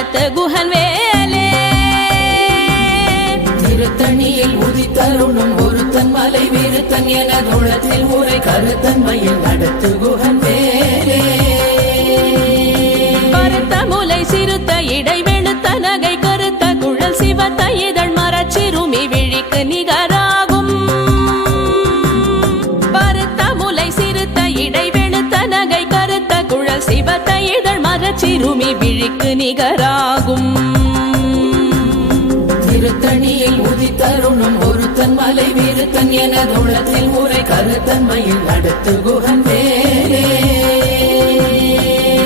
நடத்து குகன் வேலே திருத்தணியில் உதித்தருணும் ஒருத்தன் மலை வீருத்தன் என தோளத்தில் உரை கருத்தன்மையில் நடத்து குகன் வேலே கருத்த முலை சிறுத்த இடை வெளுத்த நகை கருத்த குழல் சிவத்த இதழ் மரச்சிறுமி விழிக்கு நிகராகும் மரச்சிறுமி விழிக்கு நிகராகும். திருத்தணியில் உதித்தருணும் ஒருத்தன் மலை வீருத்தன் என தோளத்தில் உரை கருத்தன்மையில் நடத்து குகன் வேலே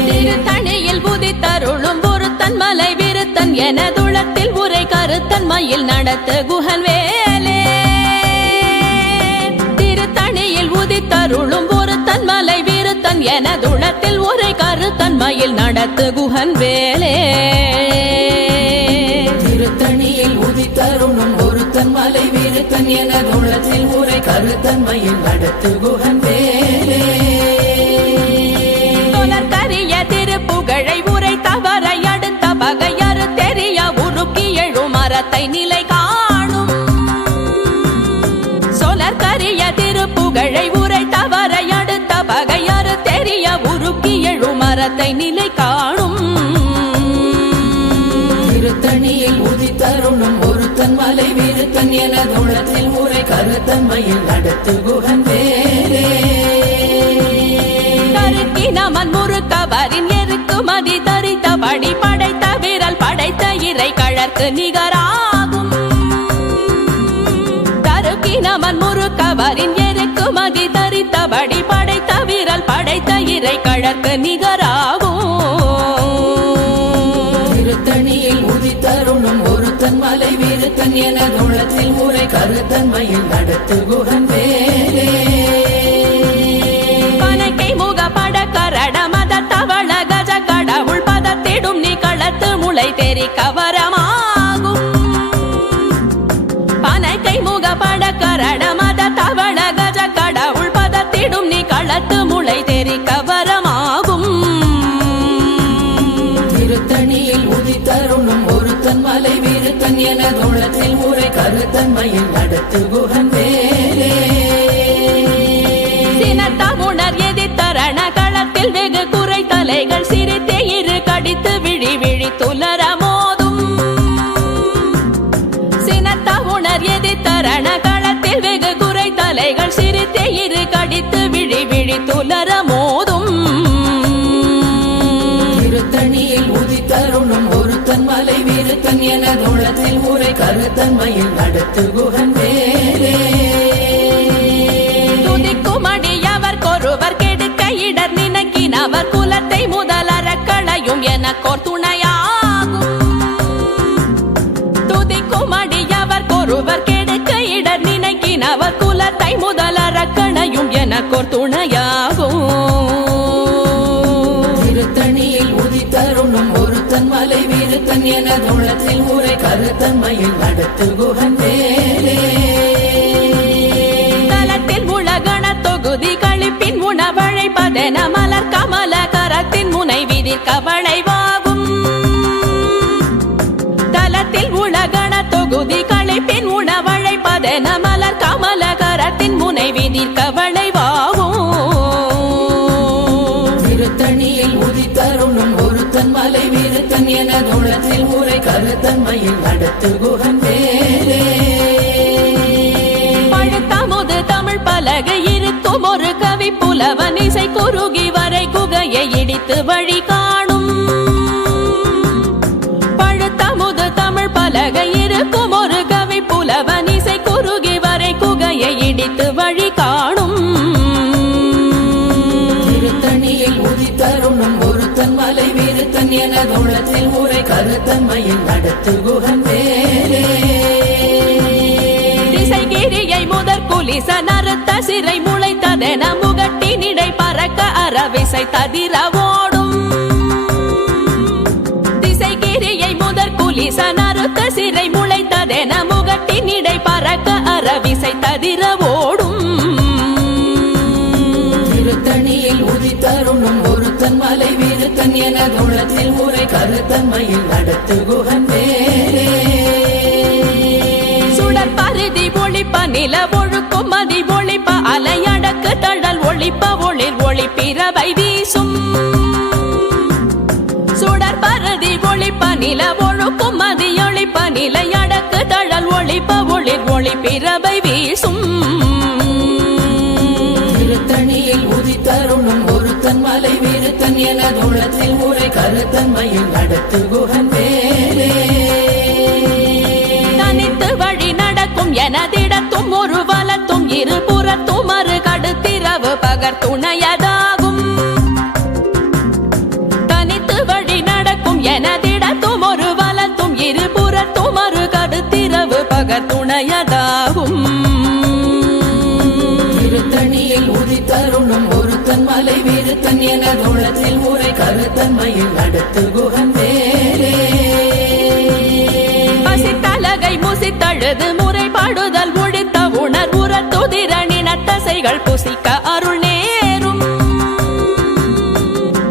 திருத்தணியில் புதித்தருளும் பொருத்தன் மலை விருத்தன் என துளத்தில் உரை கருத்தன் மயில் நடத்து குகன் வேலே திருத்தணியில் உதித்தருளும் விருத்தன் என துளத்தில் உரை கருத்தன் மயில் நடத்து குகன் வேலே. திருத்தணியில் உதித்தருணும் ஒருத்தன் மலை வீருத்தன் என தோளத்தில் உரை கருத்தன்மையில் நடத்து குகன் வேலே. கரிய திருப்புகழை உரை தவறை அடுத்த பகையறு தெரிய உருக்கி எழும் மரத்தை நிலை தெரிய உருக்கி எழும் மரத்தை நிலை காணும். திருத்தணியில் உதித்தருணும் ஒருத்தன் மலை வீருத்தன் என தோளத்தில் உரை கருத்தன்மையில் நடத்து குகன் வேலே கருக்கி நமன் முறுக்கவரின் எருக்கு மதி தரித்தபடி படைத்த விரல் படைத்த இறை கழற்கு நிகராகும். தருக்கி நமன் முறுக்கவரின் எருக்கு மதி இறை கழற்கு நிகராகும். திருத்தணியில் உதித்தருணும் ஒருத்தன் மலை வீருத்தன் என தோளத்தில் உரை கருத்தன்மையில் நடத்து குகன் வேலே பனக்கை முக பட கரட மத தவள கஜ கடவுள் பதத்திடும் நீ களத்து முளை தெரி கவரமாகும் வீருத்தன் என உரை கருத்தன்மையில் நடத்து குகன் வேலே எதிர்த்தரண களத்தில் வெகு குறை தலைகள் சிரித்தே இரு கடித்து விழி விழி துலர மோதும். சினத்தமுணர் எதிர்த்தரண களத்தில் வெகு குறை தலைகள் சிரித்தே இரு கடித்து விழி விழி துலர மோதும். வீருத்தன் என தோளத்தில் உரை கருத்தன்மையில் நடத்து குகன் வேலே துதிக்கும் அடியவர் கொருவர் கெடுக்க இடர் நினைக்கின் அவர் குலத்தை முதலற களையும் எனக்கோர் துணையாகும் துதிக்கும் அடியவர் கொருவர் கெடுக்க இடர் நினைக்கின் அவர் குலத்தை முதலற களையும் எனக்கோர் துணையாகும் வீருத்தன் என தூளத்தில் ஊரை கருத்தன்மையில் நடத்து குகன் வேலே தலத்தில் உலகண தொகுதி கழிப்பின் உணவழைப்பதென மலர் கமல கரத்தின் முனை விதி கவளைவாகும் தலத்தில் உலகண தொகுதி கழிப்பின் உணவழைப்பதென மலர் கமல கரத்தின் முனை விதிர் கவளைவாகும் என தோளத்தில் உரை கருத்தன்மையில் நடத்து குகன் பழுத்தமுது தமிழ் பலகை இருக்கும் ஒரு கவி புலவன் இசை குறுகி வரை குகையை இடித்து வழி என தோளத்தில் ஊரை கருத்தன்மையில் நடத்து குகன் வேலே திசைகிரியை முதற் குலிச நறுத்த சிறை முளைத்ததென முகட்டினிடை பறக்க அறவிசை ததிர ஓடும். திசைகிரியை முதற் குலிச நறுத்த சிறை முளைத்ததென முகட்டினிடை பறக்க திருத்தணியில் என ஒருத்தன் முறை கருத்தன்மையில் நடத்து குகன் வேலே சுடர் பருதி ஒளிப்ப நில ஒழுக்கும் மதி ஒழிப்ப அலையடக்கு தழல் ஒழிப்ப ஒளிர் ஒளிப்பிறவை வீசும். சுடர் பருதி ஒளிப்ப நில ஒழுக்கும் மதி ஒழிப்ப நிலையடக்கு தழல் ஒழிப்ப ஒளிர் ஒளிப்பிறவை வீசும். மலை விருத்தன் எனதுள்ளத்தில் உரை கருத்தன்மையில் நடத்து குகன் வேலே தனித்து வழி நடக்கும் எனதிடத்தும் ஒரு வலத்தும் இருபுறத்தும் மறு கடுத்திரவு பகர் துணையதாகும் தனித்து வழி நடக்கும் எனதிடத்தும் ஒரு வலத்தும் இருபுறத்தும் மறு கடுத்திரவு பகர் துணையதாகும் திருத்தணியில் உதித்தருணும் கருத்தன் மலை விருத்தன் எனதுள்ளத்தில் உரை கருத்தன்மையில் நடத்து குகன் வேலே பசித்தலகை முசித்தழுது முறைப்பாடுதல் ஒழித்த உரத்துதிரணி நத்தசைகள் புசிக்க அருள் நேரும்.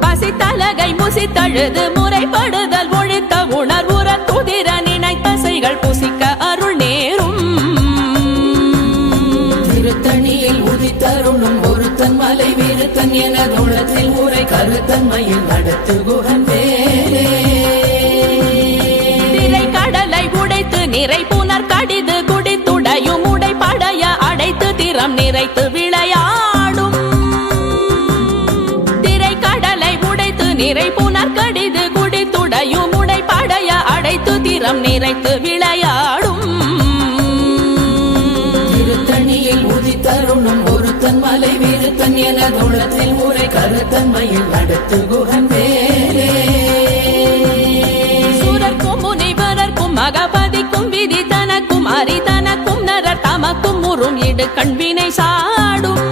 பசித்தலகை முசித்தழுது முறைப்படுதல் ஒழித்த உணர் உரத்துதிரணி நத்தசைகள் புசிக்க மலை விருத்தன் எனதுள்ளத்தில் உரை கருத்தன்மையில் நடத்து குகன் வேலே திரை கடலை உடைத்து நிறை புனர் கடிது குடித்துடையும் உடை படைய அடைத்து திறம் நிறைத்து விளையாடும். திரை கடலை உடைத்து நிறை புனர் கடிது குடித்துடையும் உடை படைய அடைத்து திறம் நிறைத்து விளையாடும். கருத்தன் என எனதுள்ளத்தில் உரை கருத்தன்மையில் நடத்து குகன் வேலே சூரர்க்கும் முனிவரர்க்கும் மகபதிக்கும் விதி தனக்கும் அரி தனக்கும் நரர் தமக்கும் முறும் இடு கண்வினை சாடும்.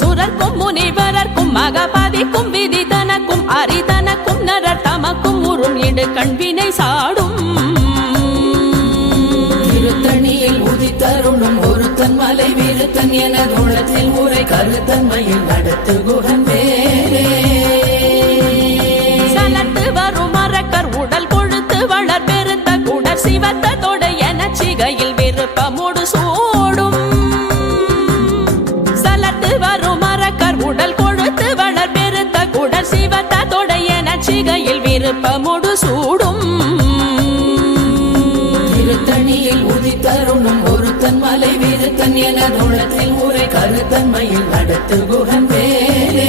சூரர்க்கும் முனிவரர்க்கும் மகபதிக்கும் விதி தனக்கும் அரி தனக்கும் நரர் தமக்கும் முறும் இடு கண்வினை சாடும். உதித்தருணும் மலை மலை என எனதுள்ளத்தில் உரை கருத்தன்மையில் நடத்து குகன் வேறே சலத்து வரும் மரக்கர் உடல் கொழுத்து வளர் பெருத்த குடர் சிவத்த சூடும். சலத்து வரும் மரக்கர் உடல் கொழுத்து வளர் பெருத்த குடர் சிவத்த மலை விருத்தன் எனதுள்ளத்தில் உரை கருத்தன்மையில் நடத்து குகன் வேலே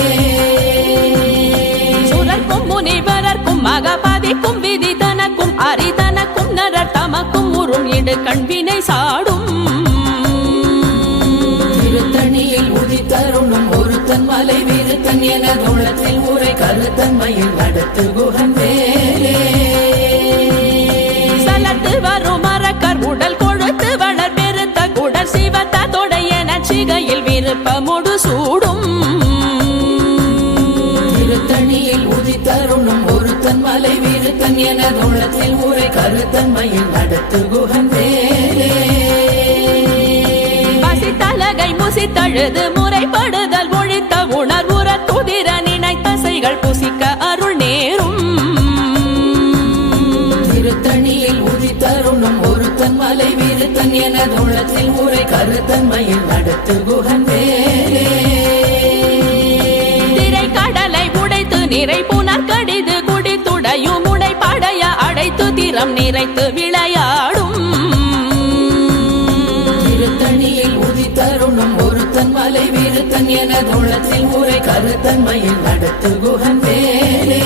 சுரர்க்கும் முனிவரர்க்கும் மகபதிக்கும் விதி தனக்கும் அரி தனக்கும் நரர் தமக்கும் உறும் இடு கண்வினை சாடும். திருத்தணியில் உதித்தருணும் ஒருத்தன் மலை விருத்தன் எனதுள்ளத்தில் உரை கருத்தன்மையில் நடத்து குகன் வேலே சலத்து வரும் மரக்கர் உடல் குடர் சிவத்த தொடைய நச்சிகையில் விருப்பமுடு சூடும். திருத்தணியில் உதித்தருணும் ஒருத்தன் மலை விருத்தன் எனதுள்ளத்தில் உரை கருத்தன்மையில் நடத்து குகன் வேலே பசித்தலகை முசித்தழுது முறைப்படுதல் ஒழித்த உணர்வுற துதிர நினைத்தசைகள் புசிக்க அருள் விருத்தன் எனதுள்ளத்தில் உரை கருத்தன்மையில் நடத்து வேலே திரை கடலை உடைத்து நிறை புனர் கடிது குடித்துடையும் உடைப்படைய அடைத்து திறம் நிறைத்து விளையாடும். திருத்தணியில் உதித்தருணும் ஒருத்தன் மலை விருத்தன் எனதுள்ளத்தில் உரை கருத்தன்மையில் நடத்து குகன் வேலே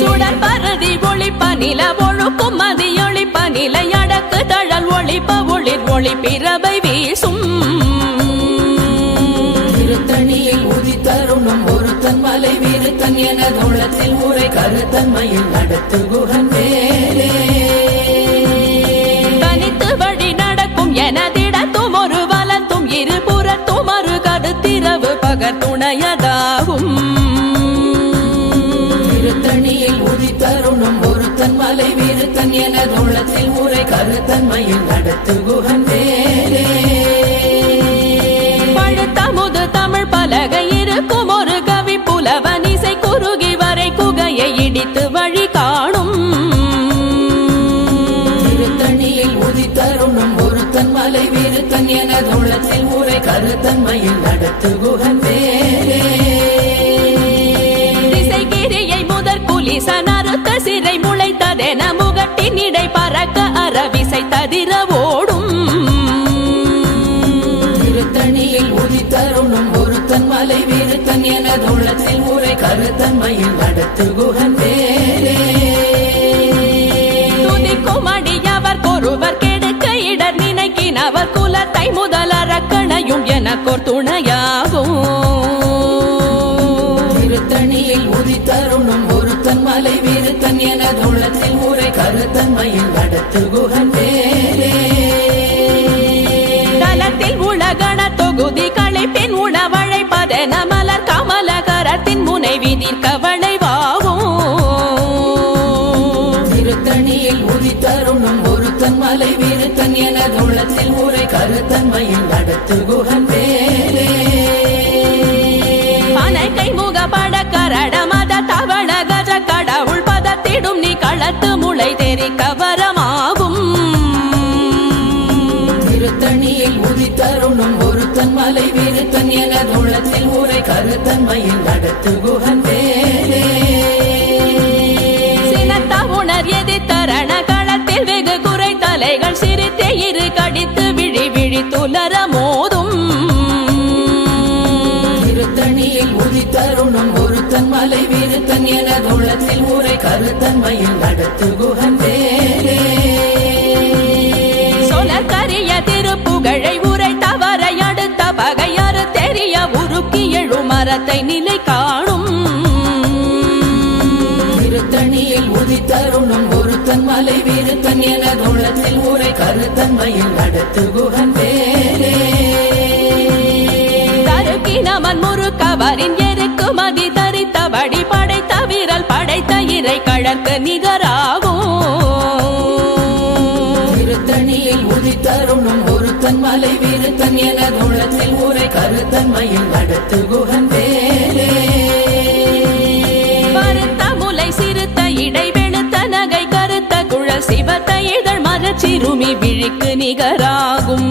சுடர் பருதி ஒளிப்ப நில ஒழுக்கும் மதி ஒளிப்ப நிலையடக்கு தழல் ஒளிப்ப ஒளிர் ஒளி பிறவை வீசும். திருத்தணியில் உதித்தருணும் ஒருத்தன் மலை விருத்தன் எனதுள்ளத்தில் உரை கருத்தன்மையில் நடத்து குகன் வேலே தனித்து வழி நடக்கும் எனதிடத்தும் ஒரு வலத்தும் இருபுறத்தும் மறு கடுத்திரவு பகர் துணையதாகும் திருத்தணியில் உதித்தருணும் ஒருத்தன் மலை என எனதுள்ளத்தில் உரை கருத்தன்மையில் நடத்து குகன் வேலே பழுத்தமுது தமிழ் பலகை இருக்கும் ஒரு கவி புலவன் இசை குறுகி வரை குகையை இடித்து வழி காணும். திருத்தணியில் உதித்தருணும் ஒருத்தன் மலை வீருத்தன் என உள்ளத்தில் ஊரை கருத்தன்மையில் நடத்து குகன் வேலே திசைகிரியை முதற் குலிசன் அறுத்த சிறை முளை முகட்டின் இடை பறக்க அறவிசை ததிர ஓடும் திருத்தணியில் உதித்தருணும் ஒருத்தன் மலை வீருத்தன் எனது உள்ளத்தில் ஊரை கருத்தன்மையில் நடத்து குகன் வேலே துதிக்கும் அடியவர் கொருவர் கெடுக்க இடர் நினைக்கினவர் குலத்தை முதலறக்கணையும் எனக்கோர் துணையாகும். திருத்தணியில் மலை வீருத்தன் எனது உள்ளத்தில் ஊரை கருத்தன்மையில் நடத்து குகன் வேலே தலத்தில் உலகண தொகுதி களைப்பின் உணவழைப்பதென மலர் கமலகரத்தின் முனை விதிர்க்க வளைவாகும் திருத்தணியில் உதித்தருணும் ஒருத்தன் மலை வீருத்தன் எனது உள்ளத்தில் ஊரை கருத்தன்மையில் நடத்து குகன் வேலே பனைக்கை முகப்பட கரட மத தவள களத்து முளை தெரிக்க வரமாகும் திருத்தணியில் உதித்தருணும் ஒருத்தன் மலை வீருத்தன் எனது உள்ளத்தில் ஊரை கருத்தன்மையில் நடத்து குகன் வேலே சினத்த உணர் எதிர்த்தரண களத்தில் வெகு குறை தலைகள் சிரித்தே இரு கடித்து விழி விழி துலர மலை வீருத்தன் எனது உள்ளத்தில் ஊரை கருத்தன்மையில் நடத்து குகன் வேலே சொலர் கரிய திருப்புகழை உரை தவறை அடுத்த பகையாறு தெரிய உருக்கி எழும் மரத்தை நிலை காணும். திருத்தணியில் உதித்தருணும் ஒருத்தன் மலை வீருத்தன் எனது உள்ளத்தில் ஊரை கருத்தன்மையில் நடத்து குகன் வேலே முறுக்கவரின் எருக்கு மதி தரித்தபடி படைத்த வீரல் படைத்த இறை கழற்கு நிகராகும். திருத்தணியில் உதித்தருணும் ஒருத்தன் மலை வீருத்தன் எனது உள்ளத்தில் ஊரை கருத்தன்மையில் நடத்து குகன் வேலே பருத்த முலை சிறுத்த இடை வெளுத்த நகை கருத்த குழல் சிவத்த இதழ் மரச்சிறுமி விழிக்கு நிகராகும்.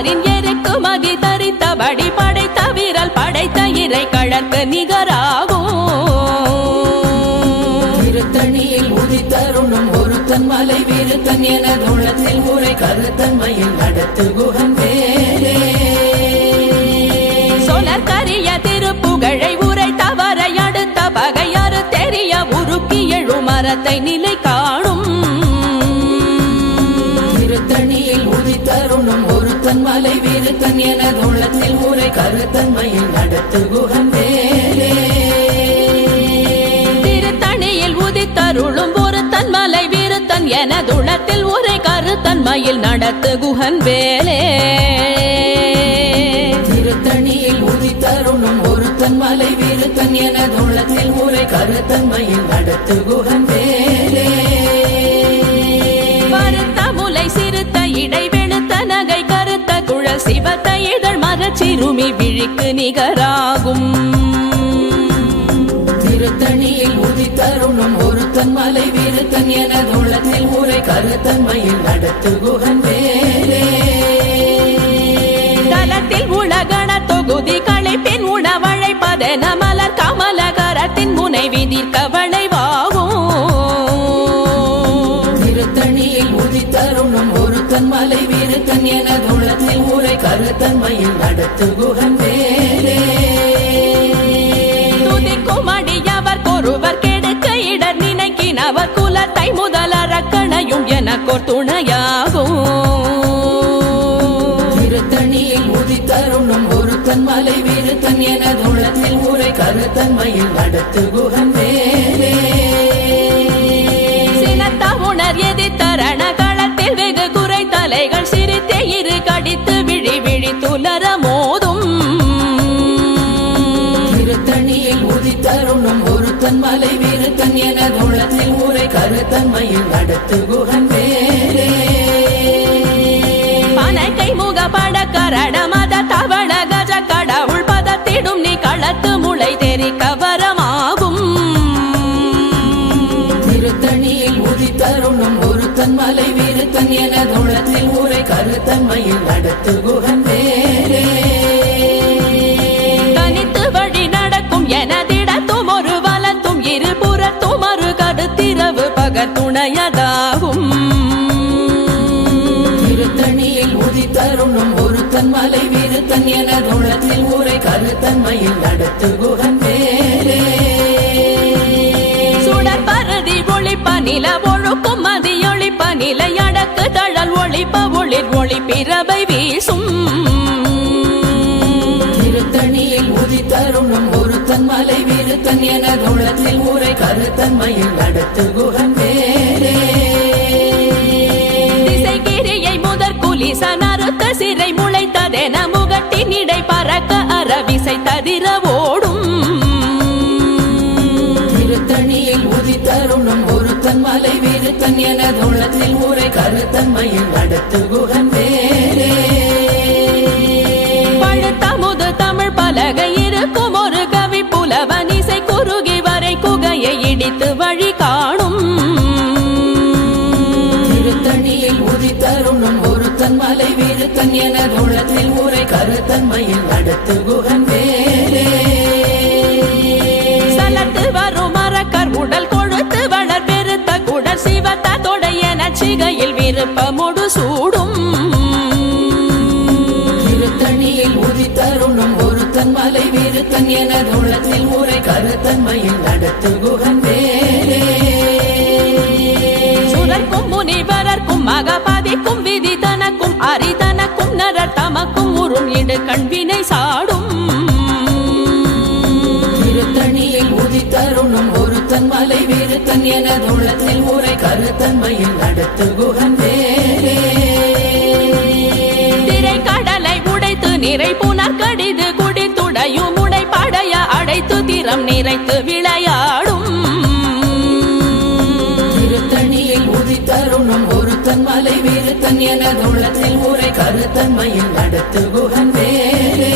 முறுக்கவரின் எருக்கு மதி தரித்தபடி படைத்த வீரல் படைத்த இறை கழற்கு நிகராகும். திருத்தணியில் உதித்தருணும் ஒருத்தன் மலை வீருத்தன் எனது உள்ளத்தில் ஊரை கருத்தன்மையில் நடத்து குகன் வேலே சொலர் கரிய திருப்புகழை உரை தவறை அடுத்த பகையாறு தெரிய உருக்கி எழும் மரத்தை நிலை மலை வீருத்தன் எனது உள்ளத்தில் ஊரை கருத்தன்மையில் நடத்து குகன் வேலே திருத்தணியில் உதித்தருளும் ஒரு தன்மலை விருத்தன் எனதுளத்தில் உரை கருத்தன்மையில் நடத்து குஹன் வேலே திருத்தணியில் உதித்தருணும் ஒருத்தன் மலை வீருத்தன் எனது உள்ளத்தில் ஊரை கருத்தன்மையில் நடத்து குகன் வேலே சிவத்த இதழ் மரச்சிறுமி விழிக்கு நிகராகும் திருத்தணியில் உதித்தருணும் ஒருத்தன் மலை வீருத்தன் எனது உள்ளத்தில் ஊரை கருத்தன்மையில் நடத்து குகன் வேலே தலத்தில் உலகண தொகுதி களைப்பின் உணவழைப்பதென மலர் கமலகரத்தின் முனை விதிர்க்க வளைவாகும் மலை வீருத்தன் எனது உள்ளத்தில் ஊரை கருத்தன்மையில் நடத்து குகன் வேலே துதிக்கும் அடியவர் கொருவர் கெடுக்க இடர் நினைக்கினவர் குலத்தை முதலறக்கணையும் எனக்கோர் துணையாகும். திருத்தணியில் உதித்தருணும் ஒருத்தன் மலை வீருத்தன் எனது உள்ளத்தில் ஊரை கரு கருத்தன்மையில் நடத்து குகன் வேலே மலை வீருத்தன் என குணத்தில் ஊரை கருத்தன்மையில் நடத்து குகன் வேலே பனக்கை முக பட கரட மத தவள கஜ கடவுள் பதத்திடும் நீ களத்து முளை தெரி கவரமாகும். திருத்தணியில் உதித்தருணும் ஒருத்தன் மலை வீருத்தன் என குணத்தில் ஊரை கருத்தன்மையில் நடத்து குகன் உதித்தருணும் ஒருத்தன் மலை வீருத்தன் என குணத்தில் ஊரை கருத்தன்மையில் நடத்து குகன் வேலே சுடர் பரதி ஒளிப்ப நில ஒழுக்கும் மதியொளிப்ப நிலை அடக்கு தழல் ஒளிப்ப ஒளிர் ஒளி பிறவை வீசும். திருத்தணியில் உதித்தருணும் ஒருத்தன் மலை வீருத்தன் என குணத்தில் ஊரை கருத்தன்மையில் நடத்து குகன் வேலே அறுத்த சிறை முளைத்ததென முகட்டின் இடை பறக்க அறவிசை ததிர ஓடும் திருத்தணியில் உதித்தருணும் ஒருத்தன் மலை வீருத்தன் என குணத்தில் ஊரை கருத்தன்மையில் நடத்து குகன் வேலே தமிழ் பலகை இருக்கும் ஒரு கவி புலவன் இசை குறுகி வரை குகையை இடித்து வழி மலை வீருத்தன் என குணத்தில் ஊரை கருத்தன்மையில் நடத்து குகன் வேலே சலத்து வரும் மரக்கர் உடல் கொழுத்து வளர் பெருத்த குடல் சிவத்த தொடைய நச்சிகையில் விருப்பமுடு சூடும். திருத்தணியில் உதித்தருணும் ஒருத்தன் மலை வீருத்தன் என குணத்தில் ஊரை கருத்தன்மையில் நடத்து குகன் சுரர்க்கும் முனிவரர்க்கும் மகபதிக்கும் விதி தனக்கும் அரிதனக்கும் நரர் தமக்கும் உறும் இடு கண்வினை சாடும். திருத்தணியில் உதித்தருணும் ஒருத்தன் மலை வீருத்தன் என குணத்தில் ஊரை கருத்தன்மையில் நடத்து குகன் வேலே திரை கடலை உடைத்து நிறை புனர் கடிது குடித்துடையும் உடை படைய அடைத்து திறம் நிறைத்து விளையாடும் ஒருத்தன் மலை வீருத்தன் என குணத்தில் ஊரை கருத்தன்மையில் நடத்து குகன் வேலே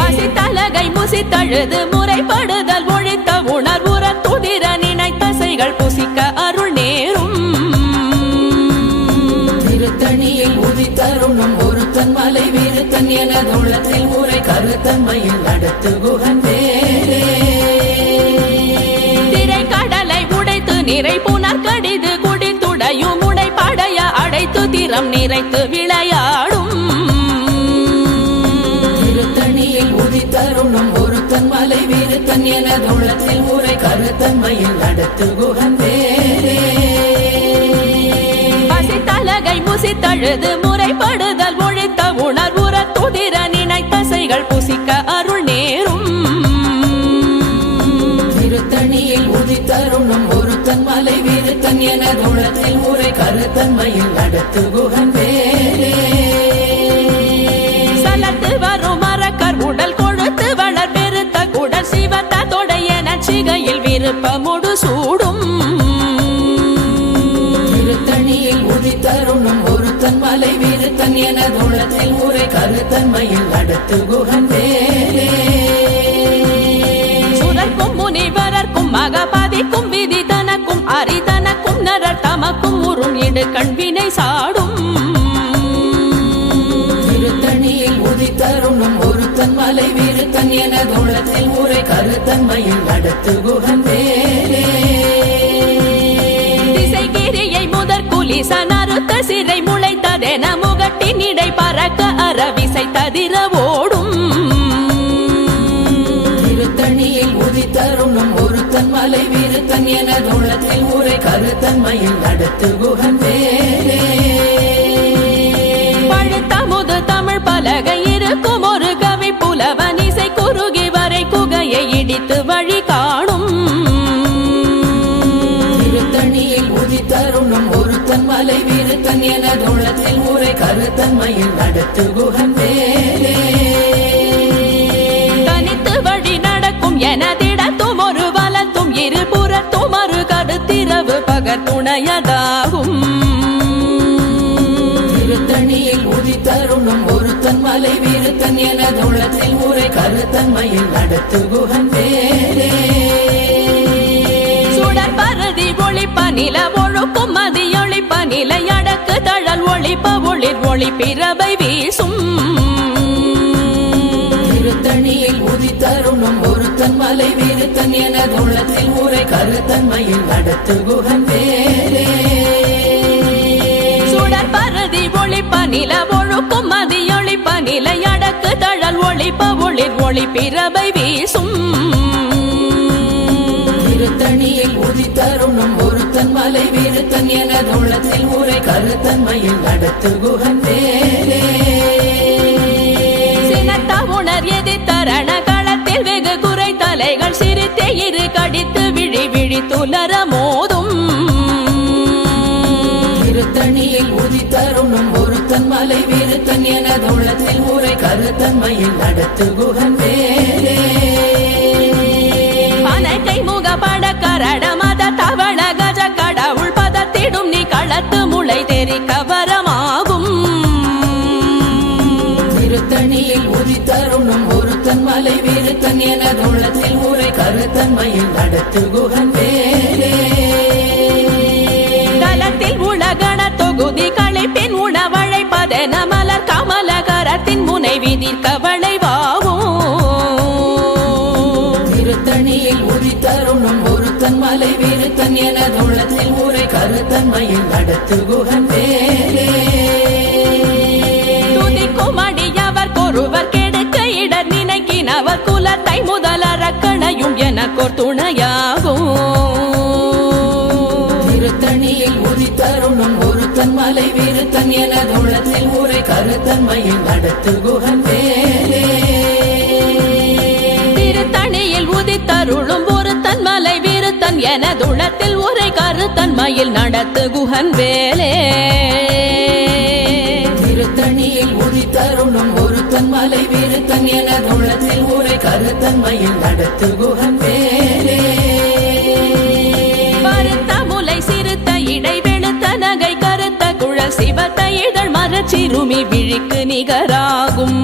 பசித்தலகை முசித்தழுது முறைப்படுதல் ஒழித்த உணர்வுற துதிர நினைத்தசைகள் புசிக்க அருள் நேரும். திருத்தணியில் உதித்தருணும் ஒருத்தன் மலை வீருத்தன் என குணத்தில் ஊரை கருத்தன்மையில் நடத்து குகன் வேலே திரை கடலை உடைத்து நிறை புனர் திறம் நிறைத்து விளையாடும். திருத்தணியில் உதித்தருணும் ஒருத்தன் மலை வீருத்தன் என குணத்தில் ஊரை கருத்தன்மையில் நடத்து வேலே பசித்தலகை முசித்தழுது முறைப்படுதல் ஒழித்த உணர்வுற துதிர நினைத்தசைகள் புசிக்க அருள் நேரும். திருத்தணியில் உதித்தருணும் ஒருத்தன் மலை வீருத்தன் என குணத்தில் ஊரை கருத்தன்மையில் நடத்து குகன் வேலே சலத்து வரும் மரக்கர் உடல் கொழுத்து வளர் பெருத்த குடல் சிவத்த தொடைய நச்சிகையில் விருப்பமுடு சூடும். திருத்தணியில் உதித்தருணும் ஒருத்தன் மலை வீருத்தன் என குணத்தில் ஊரை கருத்தன்மையில் நடத்து குகன் வேலே சுரர்க்கும் முனிவரர்க்கும் மகபதிக்கும் விதி தனக்கும் அரிதனக்கும் நரர் தமக்கும் உறும் இடு கண்வினை சாடும். திருத்தணியில் உதித்தருணும் ஒருத்தன் மலை வீருத்தன் என குணத்தில் ஊரை கருத்தன்மையில் நடத்து குகன் வேலே திசைகிரியை முதற் குலிசன் அறுத்த சிறை முளைத்ததென முகட்டின் இடை பறக்க அறவிசை ததிர ஓடும் தருணம் ஒருத்தன் மலை விருத்தன் என தோளத்தில் ஊரை கருத்தன்மையில் நடத்து குகன் வேலே பழுத்தமுது தமிழ் பலகை இருக்கும் ஒரு கவி புலவன் இசை குறுகி வரை குகையை இடித்து வழி காணும். திருத்தணியில் உதித்தருணம் ஒருத்தன் மலை விருத்தன் என தோளத்தில் ஊரை கருத்தன்மையில் நடத்து குகன் எனதே எனதிடத்தும் ஒரு வலத்தும் இருபுறத்தும் ஒரு கருத்திரவு பகர் துணையதாகும் திருத்தணியில் உதித்தருணும் ஒருத்தன் மலை விருத்தன் எனதுள்ளத்தில் ஊரை கருத்தன்மையில் நடத்து குகன் வேலே சுடர் பரதி ஒளிப்ப நில ஒழுக்கும் மதி ஒளிப்ப நிலை அடக்கு தழல் ஒளிப்ப ஒளிர் ஒளி பிறவை வீசும். உதித்தருணும் ஒருத்தன் மலை விருத்தன் எனதுள்ளத்தில் ஊரை கருத்தன்மையில் நடத்து குகன் வேலே சுடர் பரதி ஒளிப்ப நில ஒழுக்கும் மதி ஒளிப்ப நிலை அடக்கு தழல் ஒளிப்ப ஒளிர் ஒளி பிறவை வீசும். திருத்தணியில் உதித்தருணும் ஒருத்தன் மலை விருத்தன் எனதுள்ளத்தில் ஊரை கருத்தன்மையில் நடத்து குகன் வேலே குறை தலைகள் சிரித்தே இரு கடித்து விழி விழி துலர மோதும். திருத்தணியில் உதித்தருணும் ஒருத்தன் மலை விருத்தன் எனதுள்ளத்தில் ஊரை கருத்தன்மையில் நடத்து குகன் வேலே பனக்கை முகப்பட கரட மத தவள கஜ கடவுள் பதத்திடும் நீ களத்து முளை தெரி மலை விருத்தன் எனதுள்ளத்தில் ஊரை கருத்தன்மையில் நடத்து குகன் வேலே தலத்தில் உலகண தொகுதி களைப்பின் உணவழைப்பதென மலர் கமலகரத்தின் முனை விதிர் கவளைவாகும் திருத்தணியில் உதித்தருணும் ஒருத்தன் மலை விருத்தன் எனதுள்ளத்தில் ஊரை கருத்தன்மையில் நடத்து குகன் வேலே துதிக்கும் அடியவர் கொருவர் கெடுக்க இடர் நினைக்கினவர் குலத்தை முதலறக்கணையும் எனக்கோர் துணையாகும் திருத்தணியில் உதித்தருணும் ஒருத்தன் மலை விருத்தன் எனதுள்ளத்தில் ஊரை கருத்தன்மையில் நடத்து குகன் வேலே திருத்தணியில் உதித்தருளும் ஒருத்தன் மலை விருத்தன் எனதுளத்தில் உரை கருத்தன்மையில் நடத்து குஹன் வேலே. உதித்தருணும் ஒருத்தன் மலை விருத்தன் எனதுள்ளத்தில் ஊரை கருத்தன்மையில் நடத்து குகன் வேலே பருத்த முலை சிறுத்த இடை வெளுத்த நகை கருத்த குழல் சிவத்த இதழ் மரச்சிறுமி விழிக்கு நிகராகும்.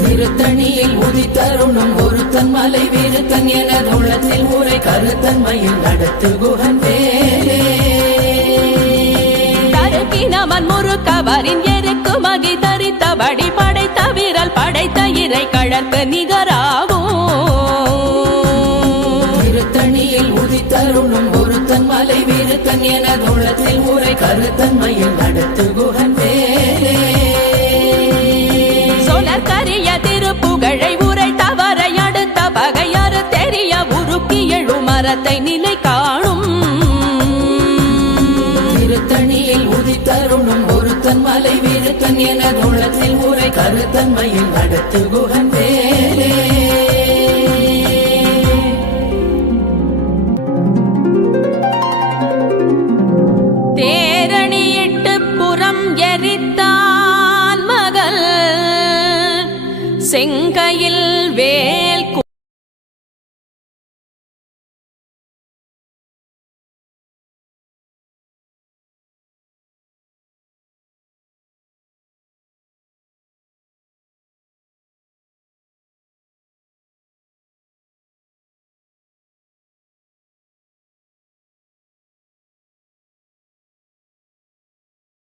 திருத்தணியில் உதித்தருணும் ஒருத்தன் மலை விருத்தன் எனதுள்ளத்தில் ஊரை கருத்தன்மையில் நடத்து குகன் வேலே தருக்கினவன் முறுக்கவரின் எருக்கு மகி தரித்தபடி படைத்த விரல் படைத்த இறை கழற்கு நிகராகும். திருத்தணியில் உதித்தருணும் ஒருத்தன் மலை விருத்தன் எனதுள்ளத்தில் ஊரை கருத்தன்மையில் நடத்து குகன் வேலே சொலர் கரிய திருப்புகழை உரை தவறை அடுத்த பகையாறு தெரிய உருக்கி எழு மரத்தை நிலை காணும் திருத்தணியில் உதித்தருணும் ஒருத்தன் மலை விருத்தன் எனதுள்ளத்தில் ஊரை கருத்தன்மையில் நடத்து குகன் வேலே